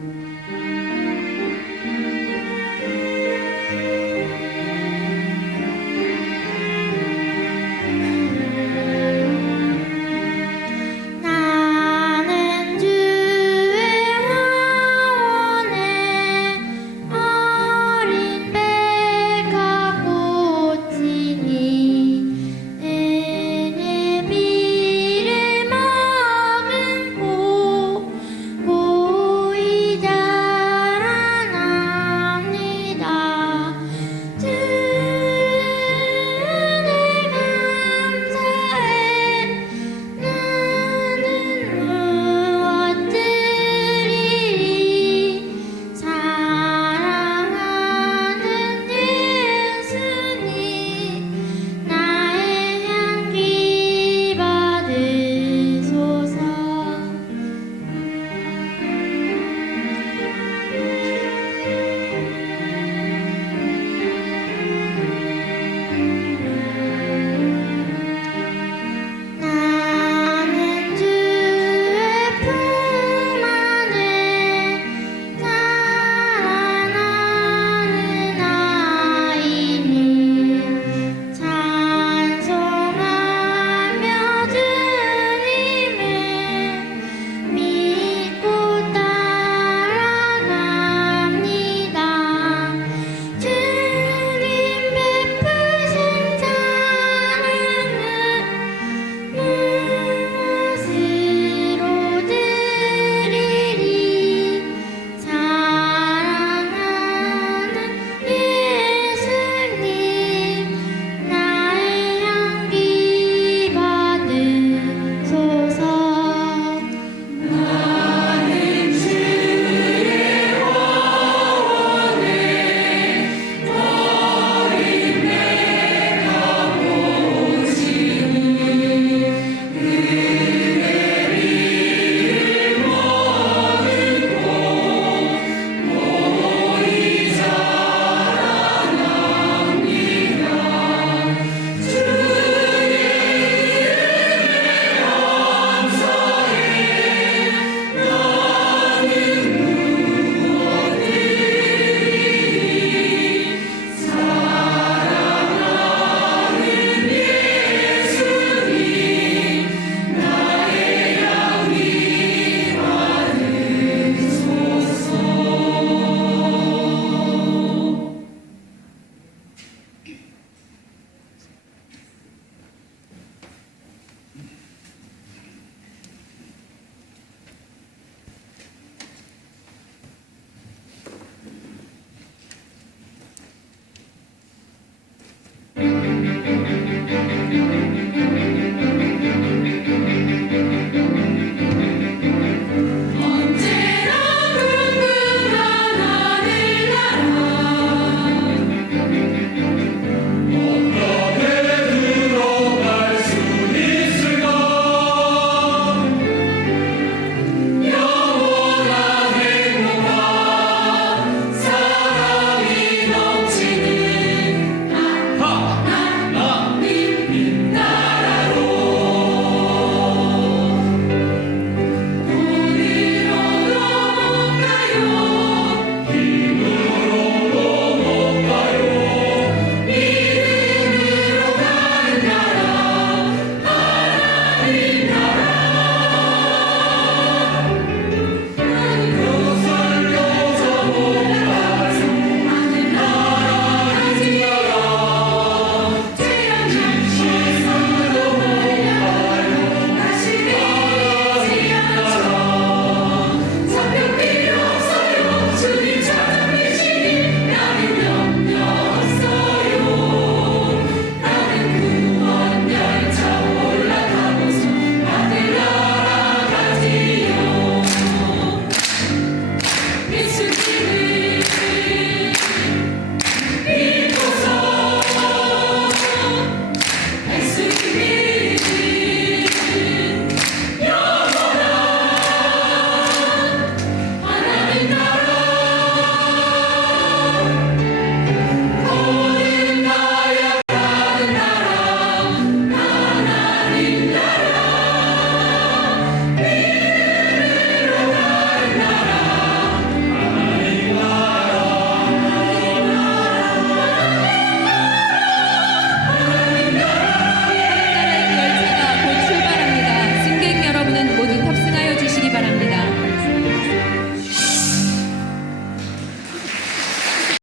Música